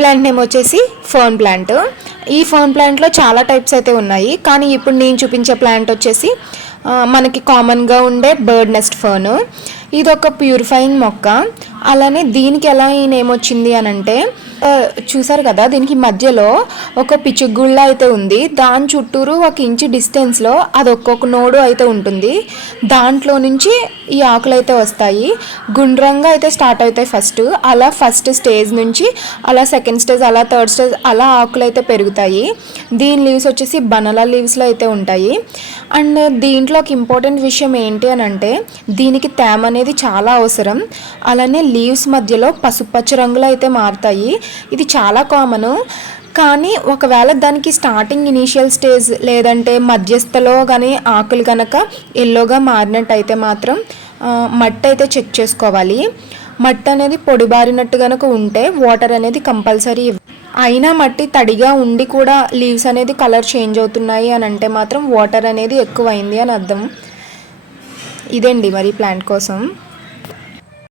Plant name వచ్చేసి fern plant. ఈ fern ప్లాంట్లో చాలా టైప్స్ అయితే ఉన్నాయి, కానీ ఇప్పుడు నేను చూపించే ప్లాంట్ వచ్చేసి మనకి కామన్గా ఉండే బర్డ్ నెస్ట్ ఫర్న్. ఇది ఒక ప్యూరిఫైయింగ్ మొక్క. అలానే దీనికి ఎలా ఈ నేమ్ వచ్చింది అని అంటే, చూసారు కదా, దీనికి మధ్యలో ఒక పిచ్చుగుళ్ళ అయితే ఉంది. దాని చుట్టూరు 1 ఇంచు డిస్టెన్స్లో అది ఒక్కొక్క నోడు అయితే ఉంటుంది. దాంట్లో నుంచి ఈ ఆకులు అయితే వస్తాయి. గుండ్రంగా అయితే స్టార్ట్ అవుతాయి ఫస్ట్. అలా ఫస్ట్ స్టేజ్ నుంచి అలా సెకండ్ స్టేజ్, అలా థర్డ్ స్టేజ్, అలా ఆకులు అయితే పెరుగుతాయి. దీని లీవ్స్ వచ్చేసి బనానా లీవ్స్లో అయితే ఉంటాయి. అండ్ దీంట్లో ఒక ఇంపార్టెంట్ విషయం ఏంటి అని అంటే, దీనికి తేమ అనేది చాలా అవసరం. అలానే లీవ్స్ మధ్యలో పసుపచ్చ రంగులో అయితే మారుతాయి. ఇది చాలా కామను. కానీ ఒకవేళ దానికి స్టార్టింగ్ ఇనీషియల్ స్టేజ్ లేదంటే మధ్యస్థలో కానీ ఆకులు కనుక ఎల్లోగా మారినట్టయితే మాత్రం మట్టి అయితే చెక్ చేసుకోవాలి. మట్టి అనేది పొడిబారినట్టు కనుక ఉంటే వాటర్ అనేది కంపల్సరీ. అయినా మట్టి తడిగా ఉండి కూడా లీవ్స్ అనేది కలర్ చేంజ్ అవుతున్నాయి అని అంటే మాత్రం వాటర్ అనేది ఎక్కువైంది అని అర్థం. ఇదండి మరి ప్లాంట్ కోసం.